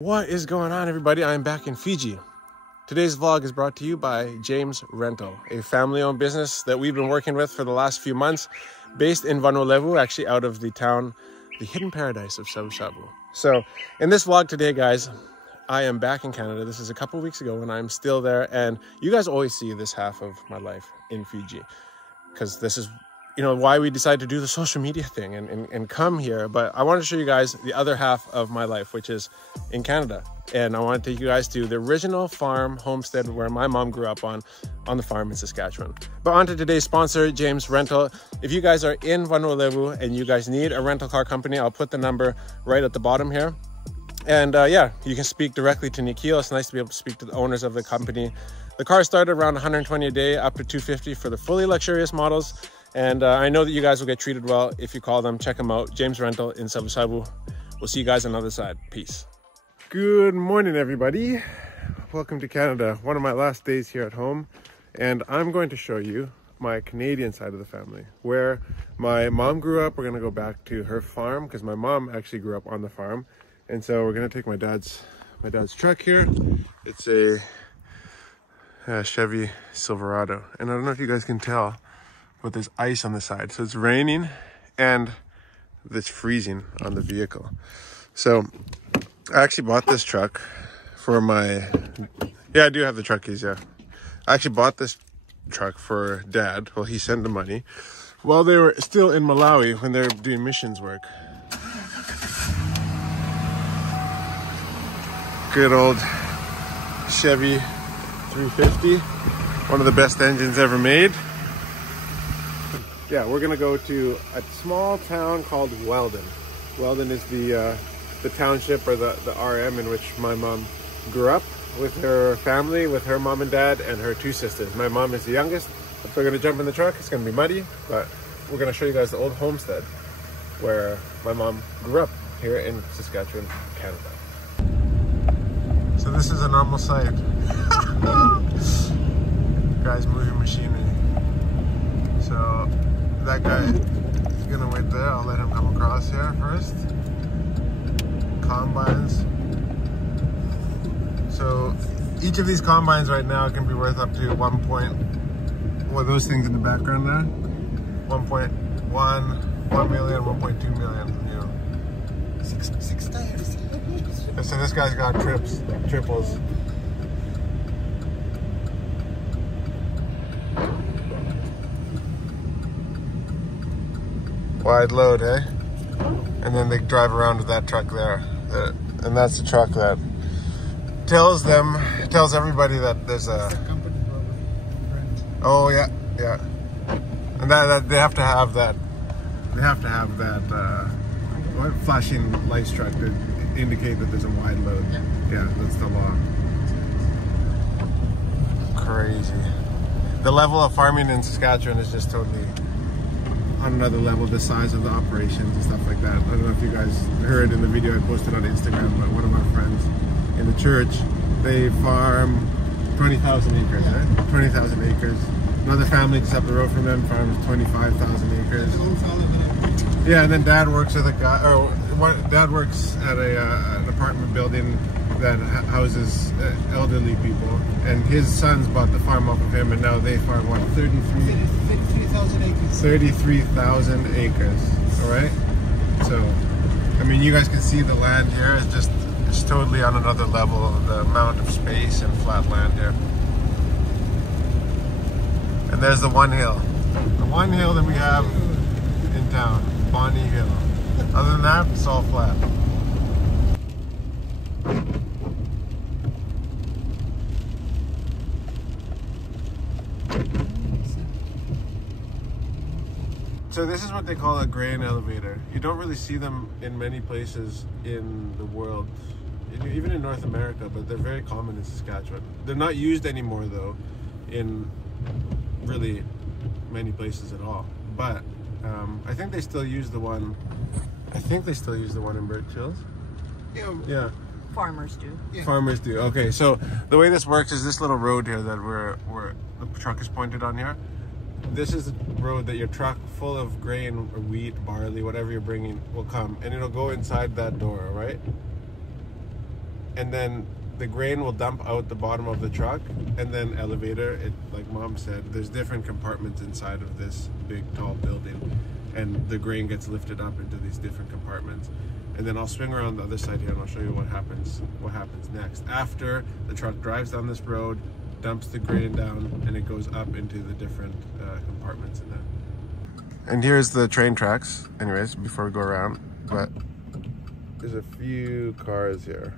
What is going on, everybody? I'm back in Fiji. Today's vlog is brought to you by James Rental, a family-owned business that we've been working with for the last few months, based in Vanuatu, actually out of the town, the hidden paradise of Savusavu. So in this vlog today, guys, I am back in Canada. This is a couple weeks ago and I'm still there. And you guys always see this half of my life in Fiji, because this is, you know, why we decided to do the social media thing and come here. But I want to show you guys the other half of my life, which is in Canada. And I want to take you guys to the original farm homestead where my mom grew up on the farm in Saskatchewan. But on to today's sponsor, James Rental. If you guys are in Vanuatu and you guys need a rental car company, I'll put the number right at the bottom here. And yeah, you can speak directly to Nikhil. It's nice to be able to speak to the owners of the company. The cars start around 120 a day, up to 250 for the fully luxurious models. And I know that you guys will get treated well if you call them. Check them out, James Rental in Savusavu. We'll see you guys on the other side. Peace. Good morning, everybody. Welcome to Canada. One of my last days here at home. And I'm going to show you my Canadian side of the family, where my mom grew up. We're going to go back to her farm because my mom actually grew up on the farm. And so we're going to take my dad's truck here. It's a Chevy Silverado. And I don't know if you guys can tell, but there's ice on the side. So it's raining and it's freezing on the vehicle. So I actually bought this truck for my, yeah, I do have the truck keys, yeah. I actually bought this truck for Dad. Well, he sent the money while they were still in Malawi when they were doing missions work. Good old Chevy 350, one of the best engines ever made. Yeah, we're gonna go to a small town called Weldon. Weldon is the township, or the RM, in which my mom grew up with her family, with her mom and dad and her two sisters. My mom is the youngest. So we're gonna jump in the truck. It's gonna be muddy, but we're gonna show you guys the old homestead where my mom grew up here in Saskatchewan, Canada. So this is a normal sight. Guys moving machinery. So that guy is gonna wait there. I'll let him come across here first. Combines. So each of these combines right now can be worth up to well, those things in the background there, 1.1 million, 1.2 million. You know. Six tires. So this guy's got triples. Wide load, eh? And then they drive around with that truck there. And that's the truck that tells everybody that there's a... Oh, yeah, yeah. And that they have to have that... They have to have that flashing lights truck to indicate that there's a wide load. Yeah, that's the law. Crazy. The level of farming in Saskatchewan is just totally on another level. The size of the operations and stuff like that. I don't know if you guys heard in the video I posted on Instagram, but one of our friends in the church, they farm 20,000 acres, right? 20,000 acres. Another family just up the road from them farms 25,000 acres. Yeah, and then Dad works with a guy, Dad works at an apartment building that houses elderly people, and his sons bought the farm off of him, and now they farm what, 33,000 acres. 33,000 acres. All right. So, I mean, you guys can see the land here is it's totally on another level. The amount of space and flat land here. And there's the one hill that we have in town, Bonnie Hill. Other than that, it's all flat. So this is what they call a grain elevator. You don't really see them in many places in the world, even in North America, but they're very common in Saskatchewan. They're not used anymore though in really many places at all. But I think they still use the one. I think they still use the one in Birch Hills. Yeah. Farmers do. Yeah. Farmers do. Okay, so the way this works is this little road here that where the truck is pointed on here. This is the road that your truck full of grain or wheat, barley, whatever you're bringing will come, and it'll go inside that door, right? and then the grain will dump out the bottom of the truck, and then elevator. It, like Mom said, there's different compartments inside of this big tall building, and the grain gets lifted up into these different compartments. And then I'll swing around the other side here and I'll show you what happens next. After the truck drives down this road, dumps the grain down, and it goes up into the different compartments in there. And here's the train tracks, anyways, before we go around. But there's a few cars here.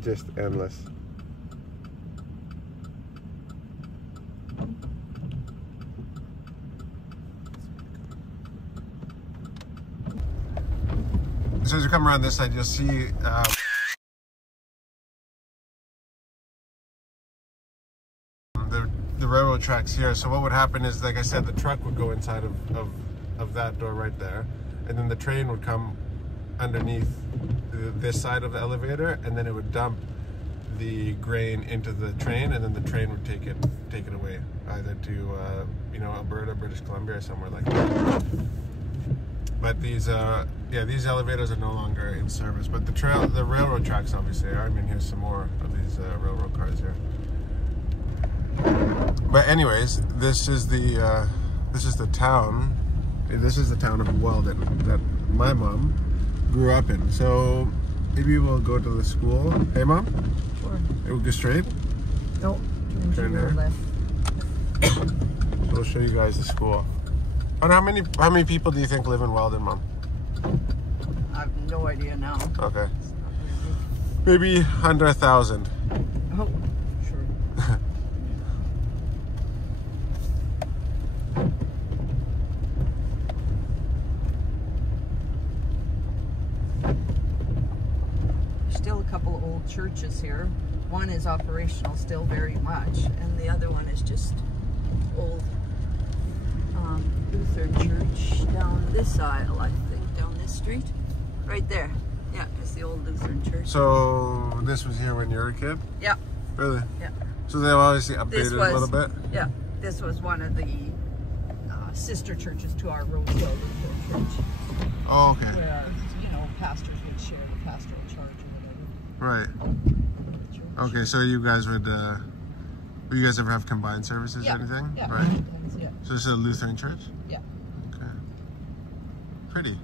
Just endless. So as you come around this side, you'll see the railroad tracks here. So what would happen is, like I said, the truck would go inside of that door right there, and then the train would come underneath this side of the elevator, and then it would dump the grain into the train, and then the train would take it away, either to you know, Alberta, British Columbia, or somewhere like that. But these these elevators are no longer in service, but the railroad tracks obviously are. I mean, here's some more of these railroad cars here. But anyways, this is the town. This is the town of Weldon that my mom grew up in. So maybe we'll go to the school. Hey, Mom? Sure. It will go straight? No. Turn there. Left. So we'll show you guys the school. And how many people do you think live in Weldon, Mom? I have no idea now. Okay. Maybe under 1,000. Oh, sure. Still a couple of old churches here. One is operational still very much, and the other one is just old Lutheran church down this aisle, I think, down this street. Right there. Yeah, it's the old Lutheran church. So this was here when you were a kid? Yeah. Really? Yeah. So they've obviously updated a little bit? Yeah. This was one of the sister churches to our Roseville Lutheran church. Oh, okay. Where, you know, pastors would share the pastoral charge or whatever. Right. Okay, so you guys would you guys ever have combined services or anything? Yeah. Right. Yeah. So this is a Lutheran church? Yeah. Okay. Pretty.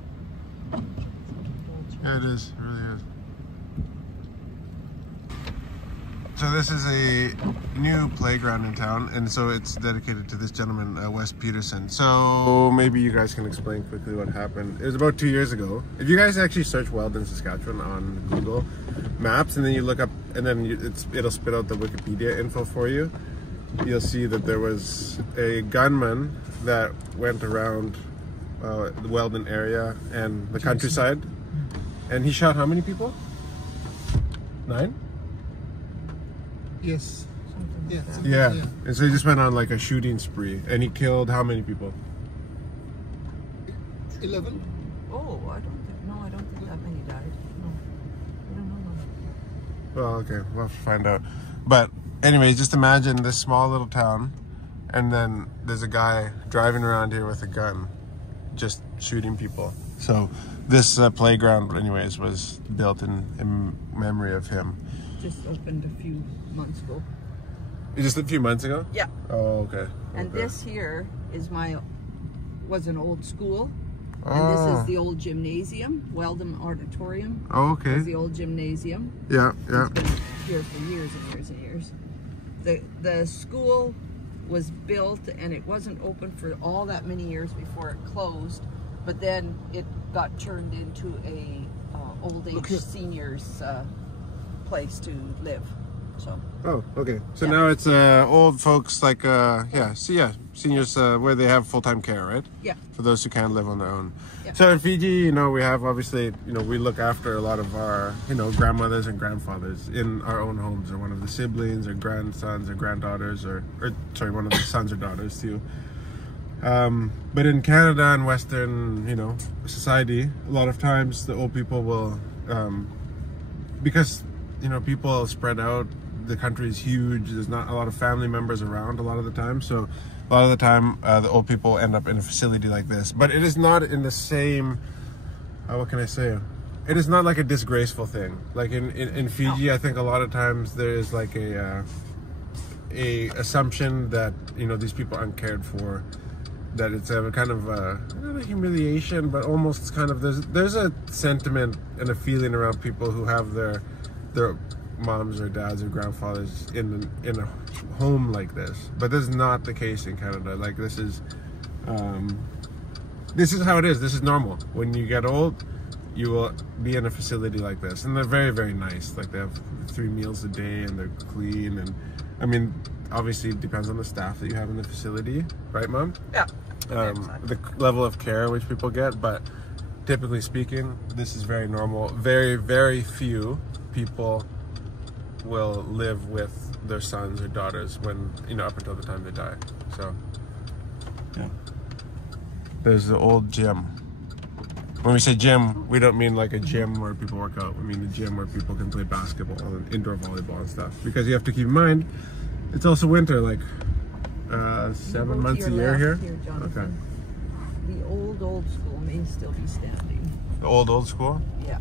Yeah, it is. It really is. So this is a new playground in town, and so it's dedicated to this gentleman, Wes Peterson. So maybe you guys can explain quickly what happened. It was about 2 years ago. If you guys actually search Weldon, Saskatchewan on Google Maps, and then you look up, and then it'll spit out the Wikipedia info for you, you'll see that there was a gunman that went around the Weldon area and the countryside, and he shot how many people? 9? Yes. Yeah. And so he just went on like a shooting spree, and he killed how many people? 11. Oh, I don't think that many died. No. I don't know. Well, okay, we'll have to find out. But anyway, just imagine this small little town, and then there's a guy driving around here with a gun, just shooting people. So this playground, anyways, was built in memory of him. Just opened a few months ago. Just a few months ago? Yeah. Oh, okay. And okay. this here was an old school. Oh. And this is the old gymnasium, Weldon Auditorium. Oh, okay. It's the old gymnasium. Yeah, yeah. It's been here for years and years and years. The school was built, and it wasn't open for all that many years before it closed. But then it got turned into a old age seniors place to live. So. Oh, okay. So yeah. now it's old folks like seniors where they have full-time care, right? Yeah. For those who can't live on their own. Yeah. So in Fiji, you know, we have obviously, you know, we look after a lot of our, you know, grandmothers and grandfathers in our own homes, or one of the siblings or grandsons or granddaughters, or sorry, one of the sons or daughters too. But in Canada and Western, you know, society, a lot of times the old people will, because, you know, people spread out, the country is huge, there's not a lot of family members around a lot of the time, so a lot of the time the old people end up in a facility like this. But it is not in the same, what can I say, it is not like a disgraceful thing. Like in Fiji, I think a lot of times there is like a assumption that, you know, these people aren't cared for, that it's a kind of not a humiliation, but almost kind of there's a sentiment and a feeling around people who have their moms or dads or grandfathers in a home like this. But this is not the case in Canada. Like this is how it is. This is normal. When you get old, you will be in a facility like this, and they're very, very nice. Like they have 3 meals a day, and they're clean. And I mean, obviously, it depends on the staff that you have in the facility, right, Mom? Yeah. The level of care which people get, but typically speaking, this is very normal. Very, very few people will live with their sons or daughters when, you know, up until the time they die. So, yeah. There's the old gym. When we say gym, we don't mean like a gym where people work out. We mean the gym where people can play basketball and indoor volleyball and stuff. Because you have to keep in mind, it's also winter, like 7 months a year here. Okay. The old school may still be standing. The old school? Yeah.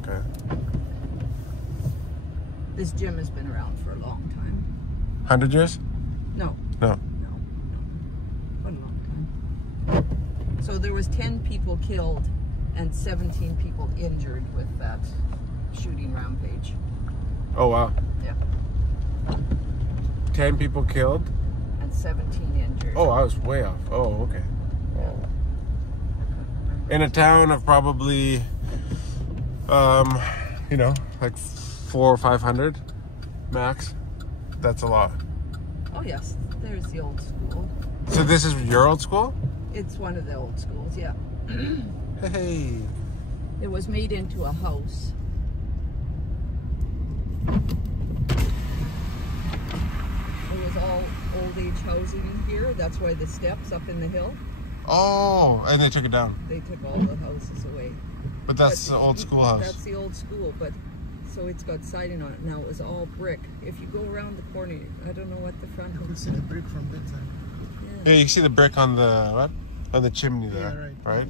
Okay. This gym has been around for a long time. 100 years? No. No. No. What a long time. So there was 10 people killed and 17 people injured with that shooting rampage. Oh, wow. Yeah. 10 people killed? And 17 injured. Oh, I was way off. Oh, okay. Yeah. In a town of probably, you know, like 400 or 500 max. That's a lot. Oh, yes. There's the old school. So this is your old school? It's one of the old schools, yeah. Hey. It was made into a house. It was all old age housing in here. That's why the steps up in the hill. Oh, and they took it down. They took all the houses away. But that's the old schoolhouse. That's the old school, but so it's got siding on it. Now it was all brick. If you go around the corner, I don't know what the front. You could see the brick from that side. Yeah, you can see the brick on the what? On the chimney there, Yeah, right?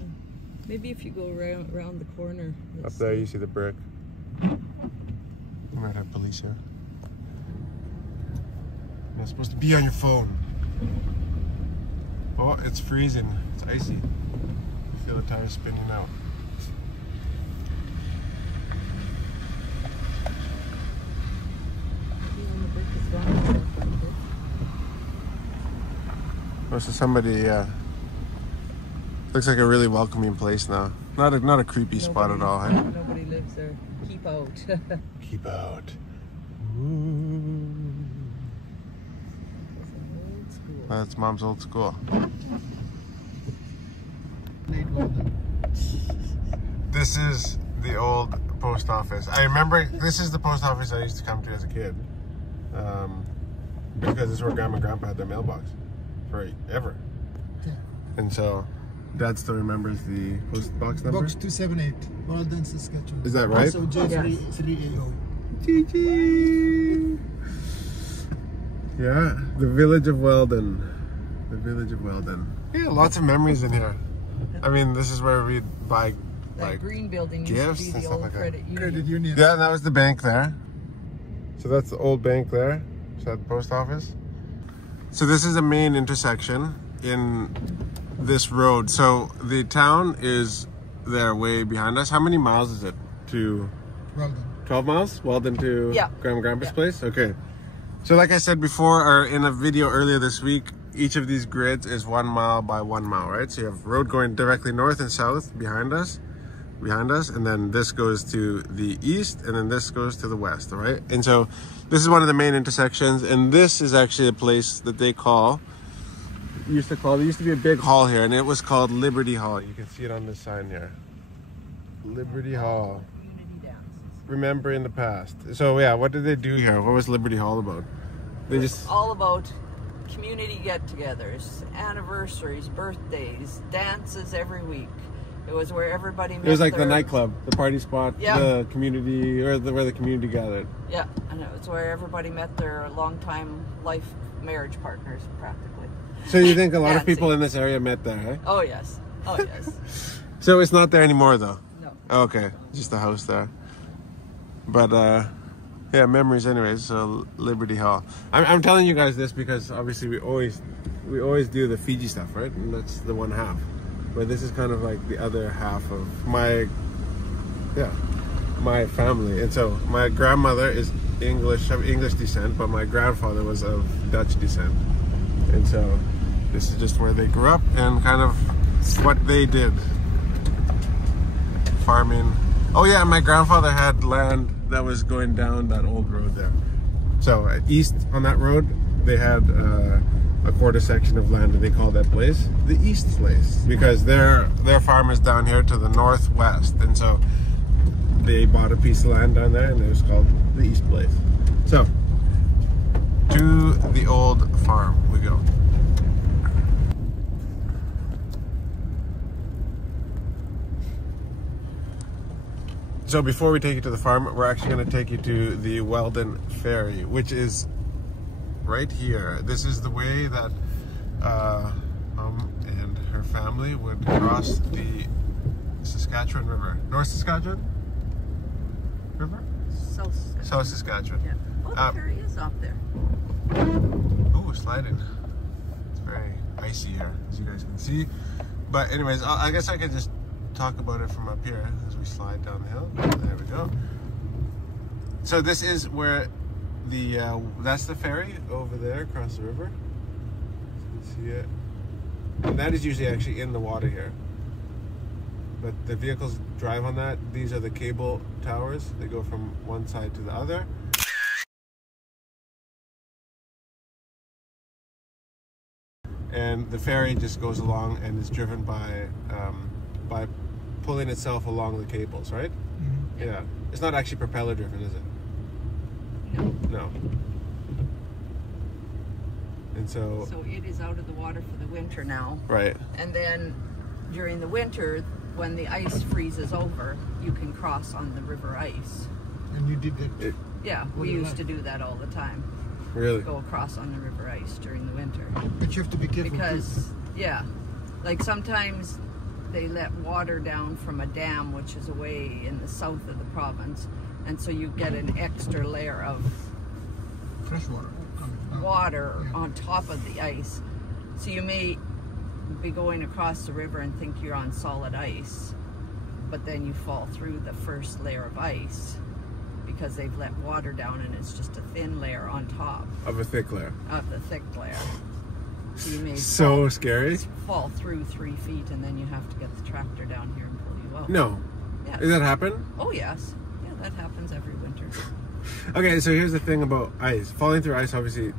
Maybe if you go around the corner. Up there, you see the brick. You might have police here. You're not supposed to be on your phone. Oh, it's freezing. It's icy. You feel the tires spinning out. Oh, so somebody, looks like a really welcoming place now. Not a creepy spot at all, huh? Nobody lives there. Keep out. Keep out. Old school. That's Mom's old school. This is the old post office. I remember this is the post office I used to come to as a kid. Because this is where Grandma and Grandpa had their mailbox forever. Yeah. And so Dad still remembers the post box number? Box 278, Walden, Saskatchewan. Is that right? Also J3AO. GG! Yeah, the village of Weldon. The village of Weldon. Yeah, lots of memories in here. I mean, this is where we'd buy That like green building used gifts to be and the stuff old like that. credit union. Credit Union. Yeah, and that was the bank there. So that's the old bank there. Is that the post office? So this is a main intersection in this road. So the town is there way behind us. How many miles is it to Weldon. 12 miles? Weldon to Yeah. Grandma and Grandpa's Yeah. place? Okay. So like I said before, or in a video earlier this week, each of these grids is 1 mile by 1 mile, right? So you have road going directly north and south behind us, and then this goes to the east, and then this goes to the west, all right? And so this is one of the main intersections, and this is actually a place that they used to be a big hall here, and it was called Liberty Hall. You can see it on this sign here. Liberty Hall. Community dances. Remember in the past. So yeah, what did they do here? What was Liberty Hall about? They just All about community get-togethers, anniversaries, birthdays, dances every week. It was where everybody met. It was like the their- nightclub, the party spot, Yeah. the community, or where the community gathered. Yeah, and it was where everybody met their longtime life marriage partners, practically. So you think a lot of Fancy. people in this area met there, eh? Oh yes, oh yes. So it's not there anymore, though. No, Okay, just the house there. But yeah, memories anyways. So Liberty Hall. I'm telling you guys this because obviously we always do the Fiji stuff, right? And that's the one half. But this is kind of like the other half of my family. And so my grandmother is English descent, but my grandfather was of Dutch descent. And so this is just where they grew up and kind of what they did. Farming. Oh yeah, my grandfather had land that was going down that old road there. So east on that road, they had a quarter section of land, and they called that place the East Place because their farm is down here to the northwest, and so they bought a piece of land down there, and it was called the East Place. So to the old farm we go. So before we take you to the farm, we're actually going to take you to the Weldon Ferry, which is right here. This is the way that and her family would cross the Saskatchewan River. North Saskatchewan River? South Saskatchewan. South Saskatchewan. Yeah. Oh, the ferry is up there. Oh, sliding. It's very icy here, as you guys can see. But anyways, I guess I could just talk about it from up here as we slide down the hill. There we go. So this is where the that's the ferry over there across the river. You can see it, and that is usually actually in the water here. But the vehicles drive on that. These are the cable towers. They go from one side to the other. And the ferry just goes along and is driven by pulling itself along the cables, right? Mm-hmm. Yeah. It's not actually propeller driven, is it? No. No. And so it is out of the water for the winter now. Right. And then during the winter, when the ice freezes over, you can cross on the river ice. And you did that? Yeah, we used to do that all the time. Really? Go across on the river ice during the winter. But you have to be careful. Because, yeah, like sometimes they let water down from a dam, which is away in the south of the province, and so you get an extra layer of fresh water on top of the ice. So you may be going across the river and think you're on solid ice, but then you fall through the first layer of ice because they've let water down and it's just a thin layer on top of a thick layer. Of the thick layer. So you may scary. Fall through 3 feet, and then you have to get the tractor down here and pull you out. No. Yes. Does that happen? Oh yes. Yeah, that happens every winter. Okay, so here's the thing about ice. Falling through ice, obviously,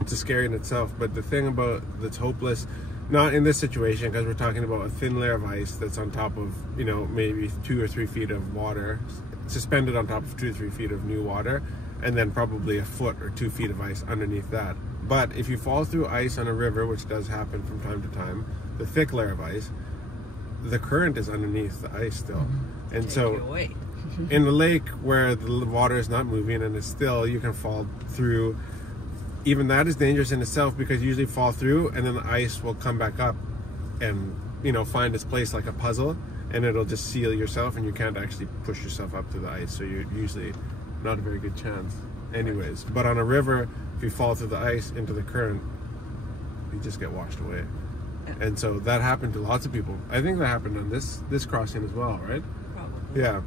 it's scary in itself, but the thing about that's hopeless, not in this situation, because we're talking about a thin layer of ice that's on top of, you know, maybe 2 or 3 feet of water, suspended on top of 2 or 3 feet of new water, and then probably a foot or 2 feet of ice underneath that. But if you fall through ice on a river, which does happen from time to time, the thick layer of ice, the current is underneath the ice still. And Take so you away. in the lake where the water is not moving and it's still, you can fall through. Even that is dangerous in itself, because you usually fall through and then the ice will come back up and, you know, find its place like a puzzle, and it'll just seal yourself and you can't actually push yourself up to the ice. So you're usually not a very good chance anyways. But on a river, if you fall through the ice into the current, you just get washed away. Yeah. And so that happened to lots of people. I think that happened on this crossing as well, right? Probably. Yeah.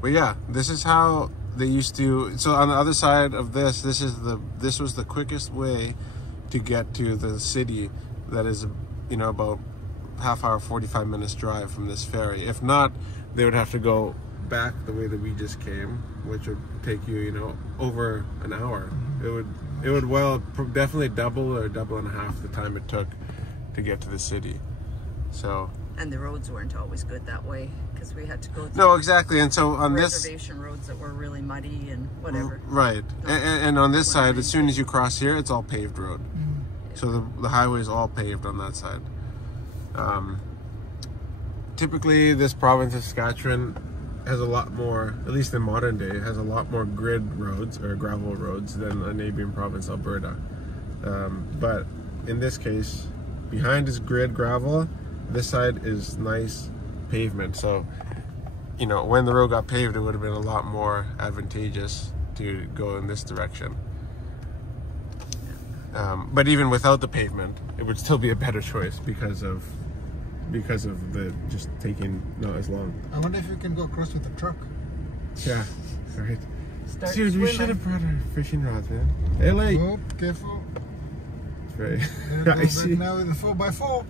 But yeah, this is how they used to. So on the other side of this was the quickest way to get to the city. That is, you know, about half hour, 45 minutes drive from this ferry. If not, they would have to go back the way that we just came, which would take you, you know, over an hour. It would well definitely double or double and a half the time it took to get to the city. So. And the roads weren't always good that way, because we had to go through. No, exactly. And so on reservation roads that were really muddy and whatever. Right. And on this side, as soon as you cross here, it's all paved road. So the highway is all paved on that side. Typically, this province of Saskatchewan has a lot more, at least in modern day, has a lot more grid roads or gravel roads than a neighboring province, Alberta. But in this case, behind is grid gravel, This side is nice pavement, so you know, when the road got paved, it would have been a lot more advantageous to go in this direction. But even without the pavement, it would still be a better choice because of the just taking not as long. I wonder if you can go across with a truck. Yeah, right. Start Dude, we swimming. should have brought our fishing rods, man. Hey, like, Oh, careful. it's very. There I goes see. back now with the 4x4.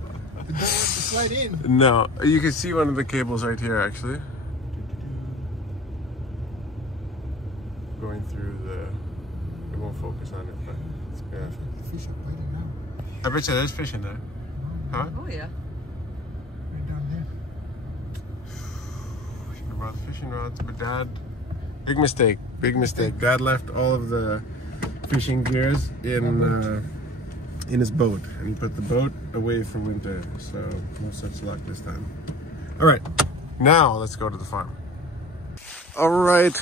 The don't want to slide in. No, you can see one of the cables right here, actually. Going through the. It won't focus on it, but yeah. The fish are biting now. I bet you there's fish in there. Huh? Oh yeah. Right down there. Should have brought the fishing rods, but Dad. Big mistake. Big mistake. Dad left all of the fishing gears in his boat, and he put the boat away for winter. So no such luck this time. All right, now let's go to the farm. All right,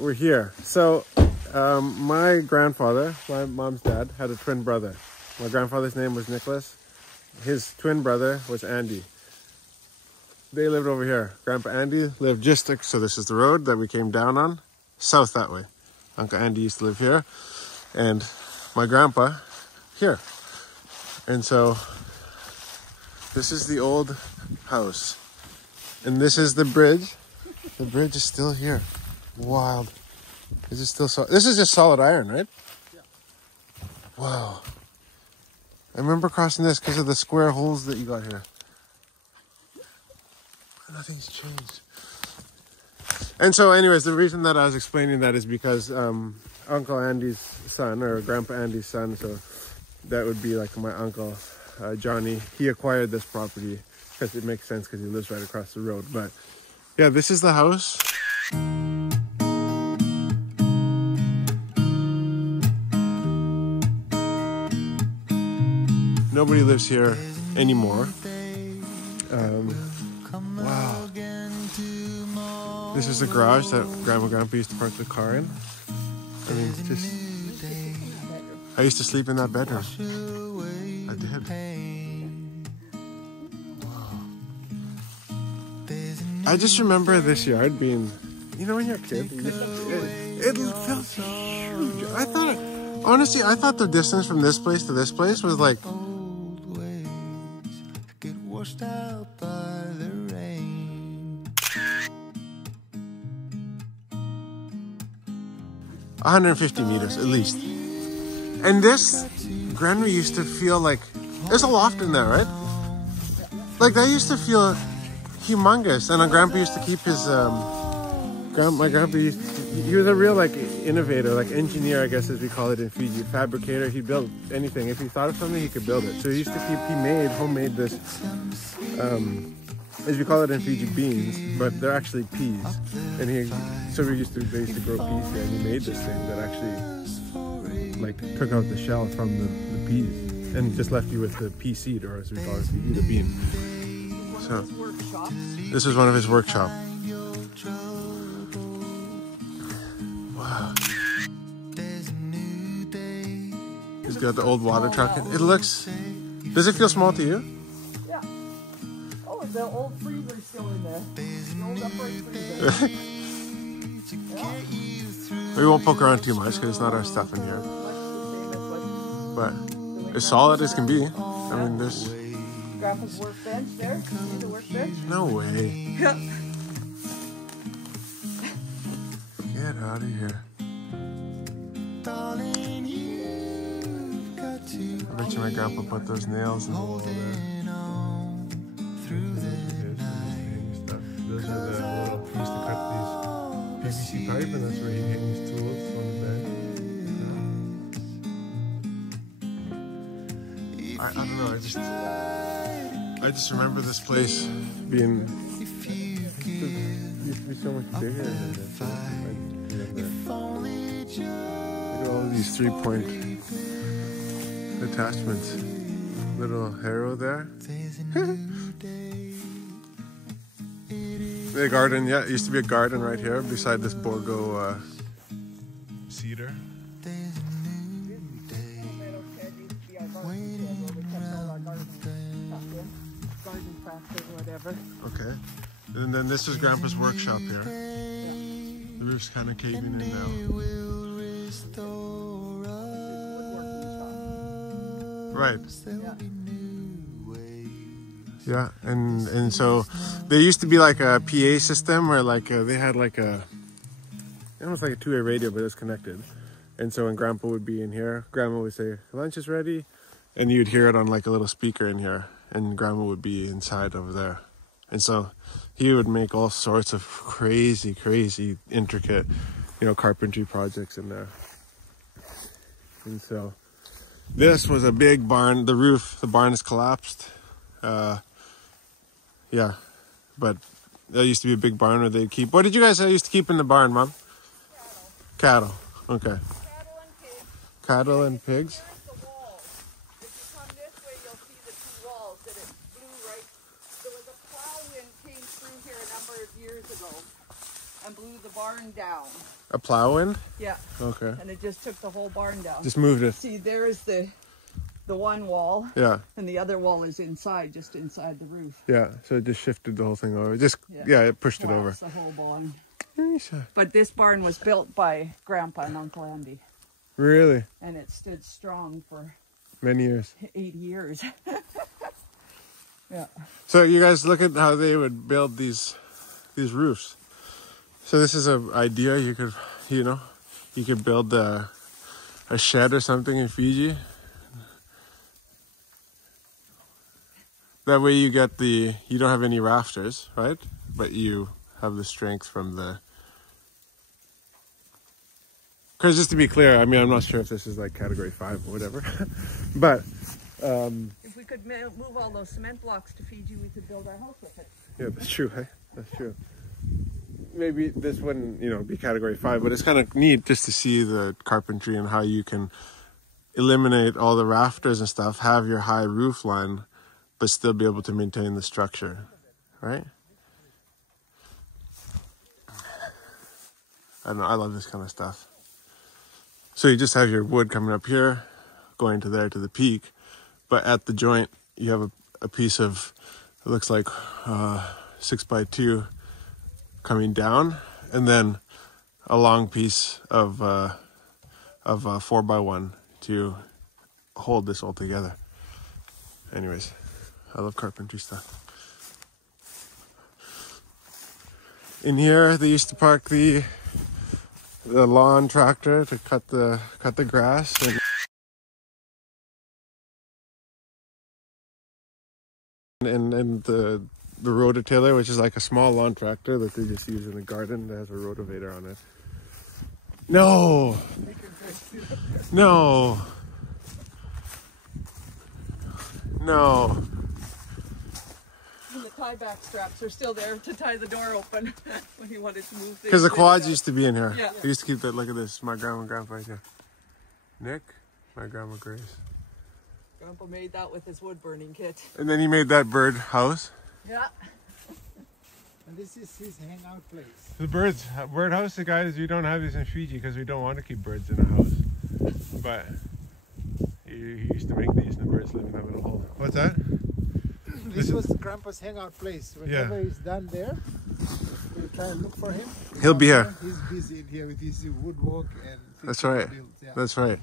we're here. So my grandfather, my mom's dad, had a twin brother. My grandfather's name was Nicholas. His twin brother was Andy. They lived over here. Grandpa Andy lived just, so this is the road that we came down on, south that way. Uncle Andy used to live here, and my grandpa here. And so this is the old house, and this is the bridge. The bridge is still here. Wild. Is it still solid? This is just solid iron, right? Yeah. Wow. I remember crossing this because of the square holes that you got here. Nothing's changed. And so anyways, the reason that I was explaining that is because Uncle Andy's son, or Grandpa Andy's son, so that would be like my uncle Johnny, he acquired this property because it makes sense because he lives right across the road. But yeah, this is the house. Nobody lives here anymore. Wow. This is the garage that Grandma and Grandpa used to park the car in. I mean, just... I used to sleep in that bedroom. I did. Wow. I just remember this yard being... You know, when you're a kid, it felt huge. I thought... Honestly, I thought the distance from this place to this place was like... Washed out by the rain. 150 meters at least. And this, Grandma used to feel like, there's a loft in there, right? Like that used to feel humongous. And Grandpa used to keep his, my grandpa he was a real like innovator, like engineer, I guess as we call it in Fiji, fabricator. He built anything. If he thought of something, he could build it. So he used to keep, homemade this, as we call it in Fiji, beans, but they're actually peas. And they used to grow peas here, and he made this thing that actually like took out the shell from the peas and just left you with the pea seed, or as we call it, the bean. So this was one of his workshops. Wow. He's got the old water truck. It looks... Does it feel small to you? Yeah. Oh, the old freezer's still in there. The old upright freezer. We won't poke around too much because it's not our stuff in here. But as solid as can be. I mean, there's... Grandpa's workbench there. See the workbench? No way. Get out of here. I bet you my grandpa put those nails in the wall there. Those are the little piece to cut these PVC pipe, and that's where he hangs his tools on the bed. I don't know, I just remember this place being... It used to be so much bigger than this. Look at all of these 3-point attachments. Little harrow there. The garden, yeah, it used to be a garden right here beside this Borgo cedar. over. Okay. And then this is Grandpa's workshop here. The roof's kind of caving in now. Right. Yeah, and so there used to be like a PA system where like they had like almost like a two-way radio, but it was connected. And so when Grandpa would be in here, Grandma would say, lunch is ready. And you'd hear it on like a little speaker in here. And Grandma would be inside over there. And so he would make all sorts of crazy, crazy, intricate, carpentry projects in there. And so this was a big barn. The barn is collapsed. Yeah, but there used to be a big barn where they'd keep. What did you guys used to keep in the barn, Mom? Cattle. Okay. Cattle and pigs. There's the walls. If you come this way, you'll see the two walls that it blew right. There was a plow wind came through here a number of years ago and blew the barn down. A plow wind? Yeah. Okay. And it just took the whole barn down. Just moved it. See, there's the one wall. Yeah. And the other wall is inside, just inside the roof. Yeah. So it just shifted the whole thing over. It pushed it over. The whole barn. But this barn was built by Grandpa and Uncle Andy. Really? And it stood strong for many years. 80 years. Yeah. So you guys look at how they would build these roofs. So this is an idea you could, you could build a shed or something in Fiji. That way you get you don't have any rafters, right? But you have the strength from the. Because just to be clear, I mean, I'm not sure if this is like category 5 or whatever, but. If we could move all those cement blocks to Fiji, we could build our house with it. Yeah, that's true, hey? That's true. Maybe this wouldn't, be category 5, but it's kind of neat just to see the carpentry and how you can eliminate all the rafters and stuff, have your high roof line, but still be able to maintain the structure, right? I don't know, I love this kind of stuff. So you just have your wood coming up here, going to there to the peak, but at the joint, you have a piece of, it looks like 6x2 coming down, and then a long piece of 4x1 to hold this all together. Anyways, I love carpentry stuff. In here, they used to park the lawn tractor to cut the grass. And the rototiller, which is like a small lawn tractor that they just use in the garden that has a rotavator on it. No! No! No! And the tie-back straps are still there to tie the door open when he wanted to move things. Because the quads used to be in here. Yeah. I used to keep that. Look at this. My grandma and grandpa right here. Nick, my grandma Grace. Grandpa made that with his wood burning kit. And then he made that bird house. Yeah. And this is his hangout place. The bird house, guys, we don't have these in Fiji because we don't want to keep birds in a house. But he used to make these and the birds live in that little hole. What's that? This was Grandpa's hangout place. Whenever he's done there, we'll try and look for him. He'll be here. He's busy in here with his woodwork and That's right. builds, yeah. That's right.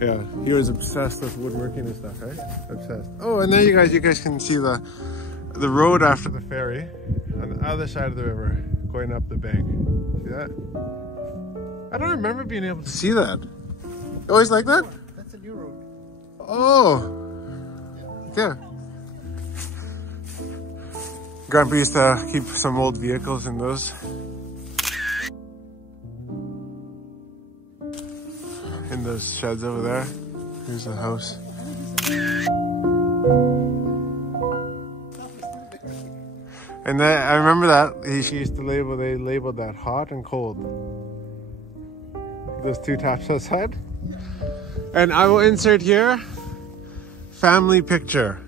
Yeah, he was obsessed with woodworking and stuff, right? Obsessed. Oh, and there you guys can see the road after the ferry on the other side of the river going up the bank. See that? I don't remember being able to see that. You always like that? That's a new road. Oh, yeah. Grandpa used to keep some old vehicles in those. In those sheds over there. Here's the house. And then I remember that she used to they labeled that hot and cold. Those two taps outside. And I will insert here, family picture.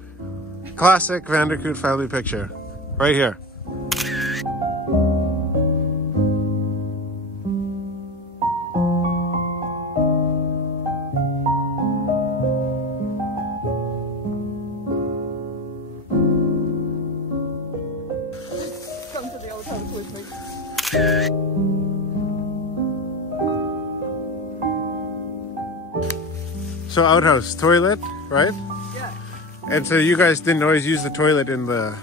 Classic Vanderkoot family picture. Right here. Come to the old house with me. So outhouse, toilet, right? Yeah. And so you guys didn't always use the toilet in the...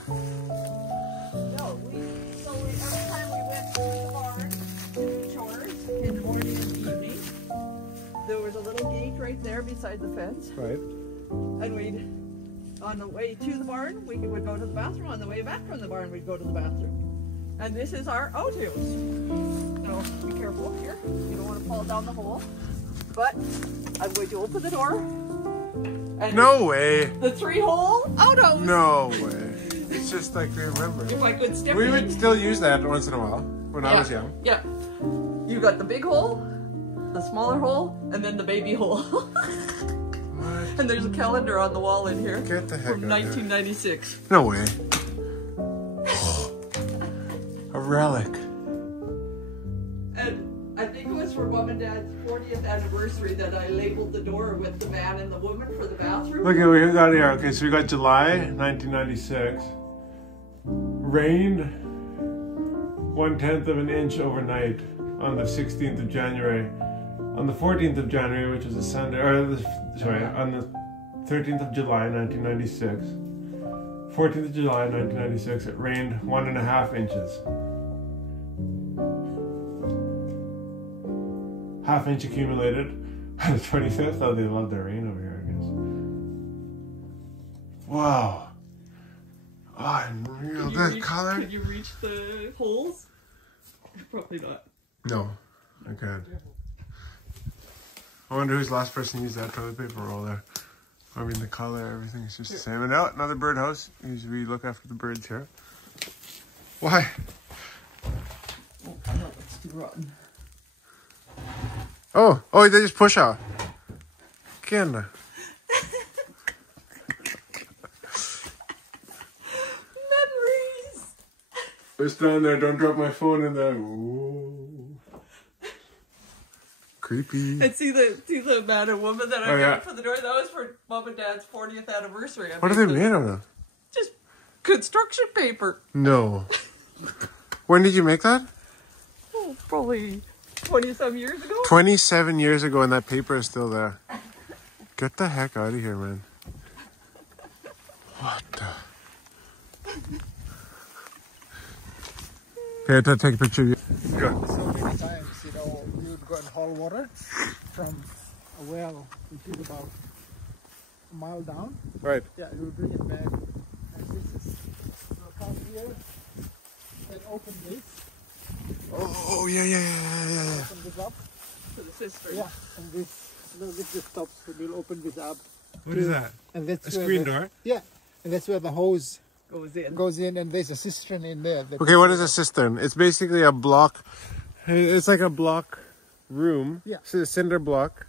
No, every time we went to the barn to do chores in the morning and evening, there was a little gate right there beside the fence. Right. And we'd, on the way to the barn, we would go to the bathroom. On the way back from the barn, we'd go to the bathroom. And this is our outhouse. So be careful here. You don't want to fall down the hole. But I'm going to open the door. And No way. the 3-hole outhouse. No way. It's just like we remember. If I could step We in. would still use that once in a while when I was young. Yeah. You got the big hole, the smaller hole, and then the baby hole. What? And there's a calendar on the wall in here. Get the heck From out of here. 1996. No way. A relic. And I think it was for Mom and Dad's 40th anniversary that I labeled the door with the man and the woman for the bathroom. Look at what we got here. Okay, so we got July 1996. Rained 1/10 of an inch overnight on the 16th of January. On the 14th of January, which was a Sunday, on the 13th of July 1996. 14th of July 1996, it rained 1.5 inches. Half inch accumulated. On the 25th, oh, they love their rain over here, I guess. Wow. Oh, unreal. That color. Can you reach the holes? Probably not. No, I can't. I wonder who's the last person used that toilet paper roll there. I mean, the color, everything is just the same. And now, another birdhouse. Usually we look after the birds here. Why? Oh, no, it's too rotten. Oh, they just push out. Again. Memories! It's down there. Don't drop my phone in there. Ooh. Creepy. And see the man and woman that I Oh, made yeah. for the door? That was for Mom and Dad's 40th anniversary. What are they made out of? Just construction paper. No. When did you make that? Oh, probably 20-some years ago. 27 years ago, and that paper is still there. Get the heck out of here, man. What the? Okay, to take a picture of you. Go. So many times, you know, we would go and haul water from a well, which is about a mile down. Right. Yeah, we would bring it back. And this is, we'll come here and open this. Oh, yeah. Open this up. To the sister. Yeah, and this stops. So we'll open this up. What is that? And that's A where screen the, door? Yeah, and that's where the hose Goes in. and there's a cistern in there. Okay, what is a cistern? It's basically a block. It's like a block room. Yeah. It's a cinder block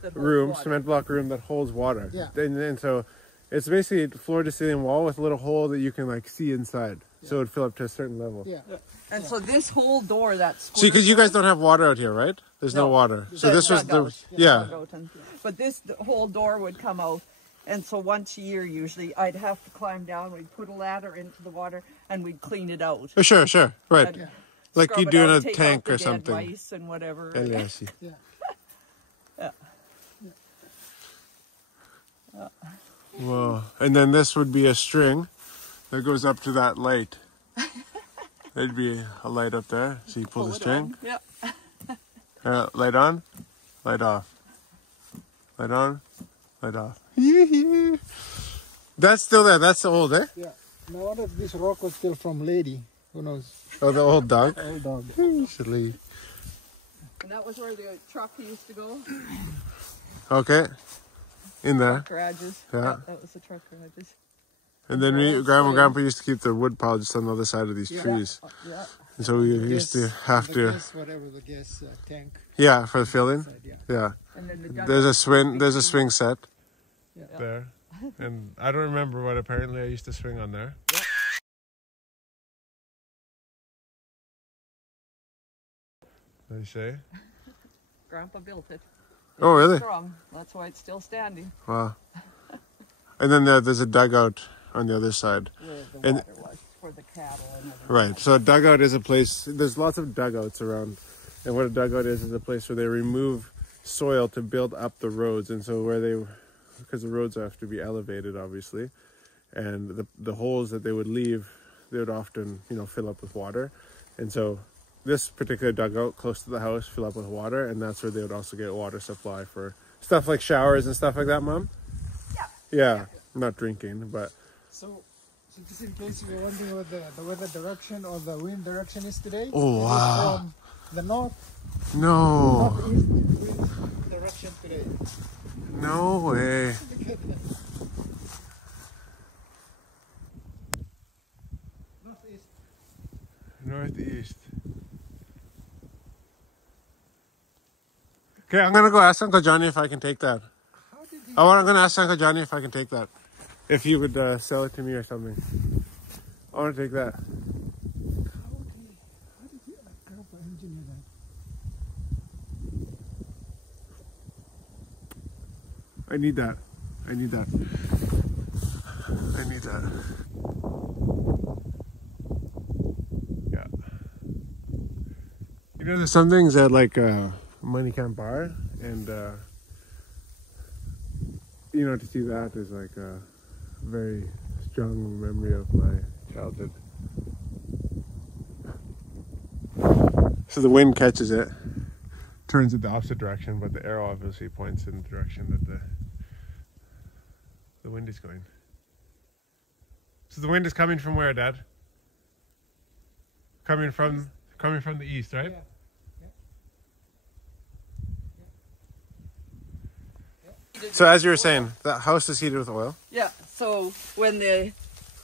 That holds room, water. cement block room that holds water. Yeah. And so it's basically a floor to ceiling wall with a little hole that you can like see inside. So it would fill up to a certain level. Yeah. And so this whole door, that's See, because you guys don't have water out here, right? There's no water. So this was the... Yeah. But this whole door would come out. And so once a year, usually, I'd have to climb down. We'd put a ladder into the water and we'd clean it out. Oh, sure. Right. And Like scrub you it do in out, a take tank out the or dead something. mice and whatever. Yeah, I see. Yeah. Whoa. And then this would be a string that goes up to that light. There'd be a light up there. So you pull the it string. on. Yep. Light on, light off. Light on, light off. That's still there. That's the old, eh? Yeah. Now, what if this rock was still from Lady? Who knows? Oh, the old dog. Old dog. Silly. And that was where the truck used to go. Okay. In there. Garages. Yeah. That was the truck garages. And then Grandma and Grandpa used to keep the wood pile just on the other side of these trees. Yeah. And so we used to have to... Whatever the gas tank. Yeah, for the filling. Yeah. And then There's a swing set. Yeah. There. And I don't remember, but apparently I used to swing on there. Yeah. What did you say? Grandpa built it. Oh, really? Strong. That's why it's still standing. Wow. And then there's a dugout on the other side. Where the water was for the cattle and everything. Right. So a dugout is a place, there's lots of dugouts around. And what a dugout is a place where they remove soil to build up the roads. And so because the roads have to be elevated, obviously. And the holes that they would leave, they would often, fill up with water. And so this particular dugout close to the house fill up with water. And that's where they would also get water supply for stuff like showers and stuff like that, Mom? Yeah, not drinking, but... So just in case you were wondering what the weather direction or the wind direction is today. Oh, wow. From the northeast wind direction today. No way. Look at that. Northeast. Okay, I'm gonna go ask Uncle Johnny if I can take that. I'm gonna ask Uncle Johnny if I can take that. If he would sell it to me or something. I want to take that. How did you Grandpa engineer that? I need that. I need that. I need that. Yeah. There's some things that money can't buy, and to see that is like a very strong memory of my childhood. So the wind catches it, turns it the opposite direction, but the arrow obviously points in the direction that the wind is going. So the wind is coming from where, Dad? Coming from the east, right? Yeah. So as you were saying, the house is heated with oil? Yeah, so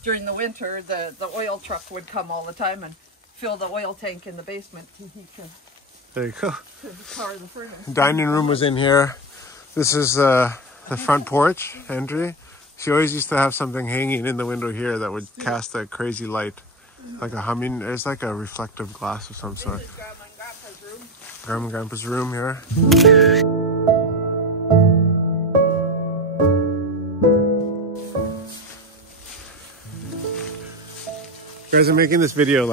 during the winter, the oil truck would come all the time and fill the oil tank in the basement to heat There you go. to power the furnace. Dining room was in here. This is the front porch entry. She always used to have something hanging in the window here that would cast a crazy light. Like a humming, it's like a reflective glass of some sort. This is Grandma and Grandpa's room. Grandma and Grandpa's room here. You guys are making this video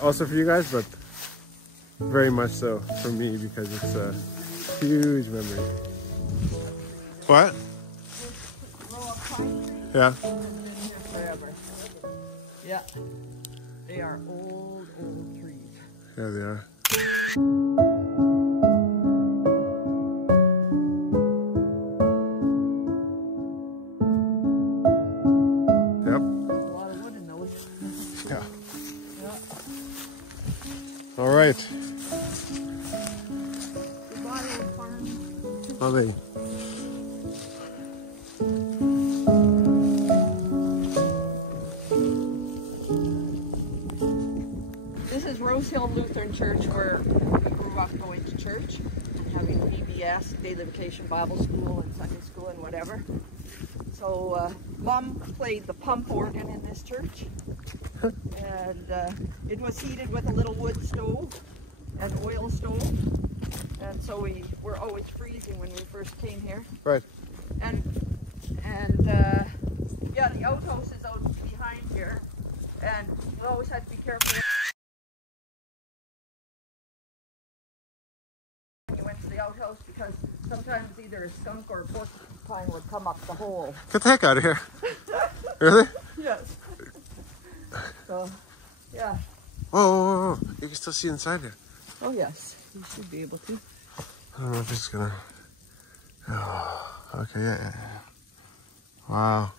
also for you guys, but very much so for me because it's a huge memory. What? Yeah. Forever. Yeah. They are old trees. Yeah, they are. Yep. There's a lot of wood in those. Yeah. Yeah. All right. Goodbye, old farm. Well, they. This is Rose Hill Lutheran Church, where we grew up going to church and having VBS, Daily Vacation Bible School and Sunday School and whatever. So Mom played the pump organ in this church, and it was heated with a little wood stove and oil stove, and so we were always freezing when we first came here. Right. And yeah, the outhouse is out behind here, and you always had to be careful when you went to the outhouse, because sometimes either a skunk or a porcupine would come up the hole. Get the heck out of here. Really? Yes. So, yeah. Whoa. You can still see inside here. Oh yes, you should be able to. I don't know if it's gonna. Oh, okay, yeah. Wow.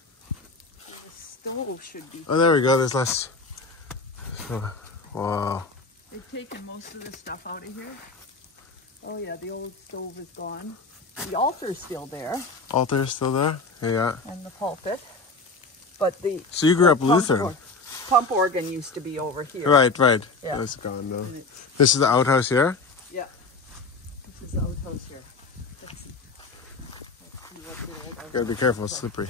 The stove should be. Oh, there we go. There's less. Wow. They've taken most of the stuff out of here. Oh yeah, the old stove is gone. The altar's still there. Altar is still there? Yeah. And the pulpit. But the So you grew up pump Lutheran? Pump organ used to be over here. Right, right. Yeah. That's gone now. This is the outhouse here? Yeah. This is the outhouse here. Let's see. Let's see what the old outhouse Gotta be careful, is it's like. slippery.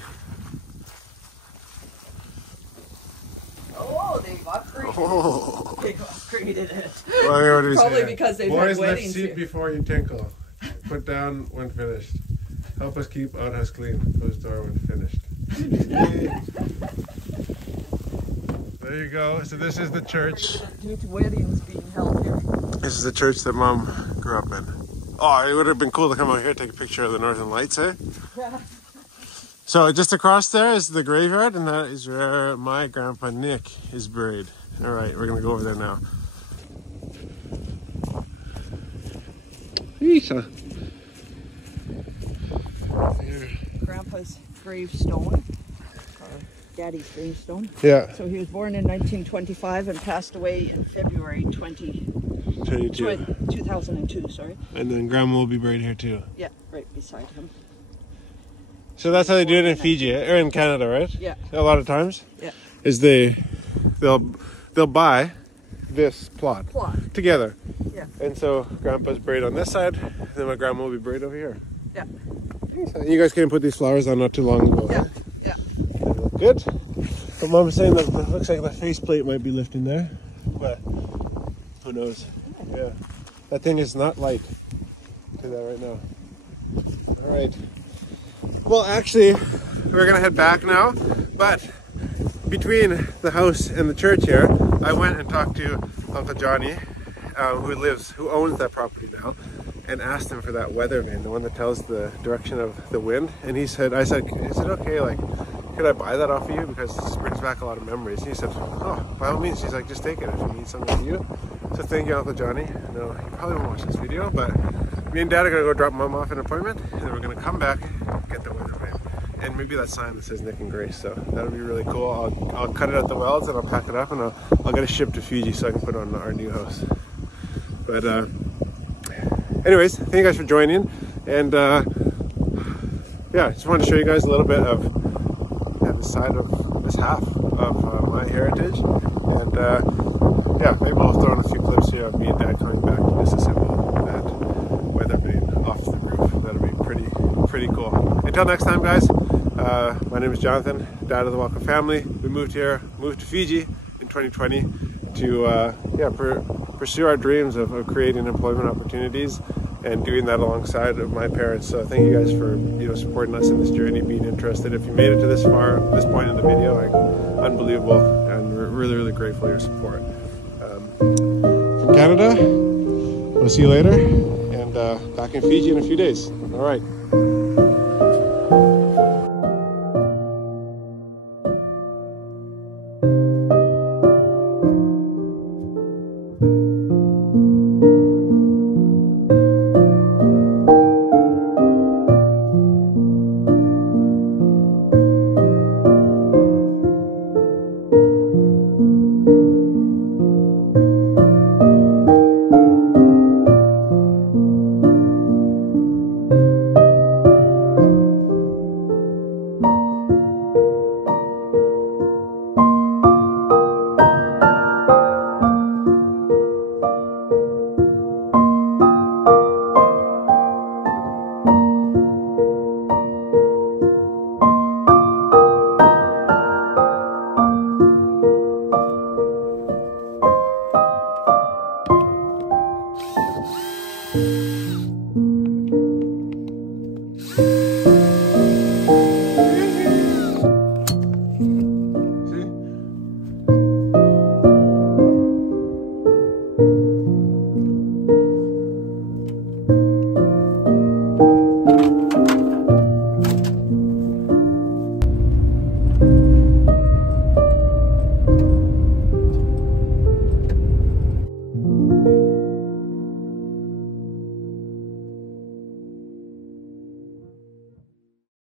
Oh, they've upgraded Oh. it. They've upgraded it. Well, what do we Probably say? because they've Boys, had let's weddings seat here. before you tinkle. Put down when finished. Help us keep outhouse clean. Close door when finished. There you go. So this is the church. Due to weddings being held here. This is the church that Mom grew up in. Oh, it would have been cool to come out here and take a picture of the Northern Lights, eh? Yeah. So just across there is the graveyard, and that is where my grandpa Nick is buried. All right, we're gonna go over there now. Lisa. Grandpa's gravestone, or Daddy's gravestone. Yeah. So he was born in 1925 and passed away in February 2002. Sorry. And then Grandma will be buried here too. Yeah, right beside him. So that's how they do it in Fiji, or in Canada, right? Yeah. A lot of times. Yeah. Is they'll buy this plot together. Yeah. And so Grandpa's buried on this side, and then my grandma will be buried over here. Yeah. You guys came put these flowers on not too long ago. Yeah. Right? Yeah. They look good. But Mom's saying that it looks like the faceplate might be lifting there, but who knows? Yeah. That thing is not light. I'll do that right now. All right. Well, actually, we're gonna head back now, but between the house and the church here, I went and talked to Uncle Johnny, who owns that property now, and asked him for that weather vane, the one that tells the direction of the wind. And I said, is it okay, like, could I buy that off of you? Because this brings back a lot of memories. And he said, oh, by all means. He's like, just take it if it means something to you. So thank you, Uncle Johnny. No, you probably won't watch this video, but me and Dad are gonna go drop Mom off at an appointment, and then we're gonna come back, get the weather vane. And maybe that sign that says Nick and Grace, so that'll be really cool. I'll cut it at the welds and I'll pack it up, and I'll get it shipped to Fiji so I can put it on our new house. But anyways, thank you guys for joining, and yeah, I just wanted to show you guys a little bit of this side of this half of my heritage, and yeah, maybe I'll throw in a few clips here of me and Dad coming back to disassemble that weather vane off the roof. That'll be pretty cool. Until next time, guys, my name is Jonathan, dad of the Welcome family. We moved to Fiji in 2020 to yeah, pursue our dreams of creating employment opportunities and doing that alongside of my parents. So thank you guys for supporting us in this journey, being interested. If you made it to this point in the video, like, unbelievable, and we're really grateful for your support. From Canada, we'll see you later, and back in Fiji in a few days. All right.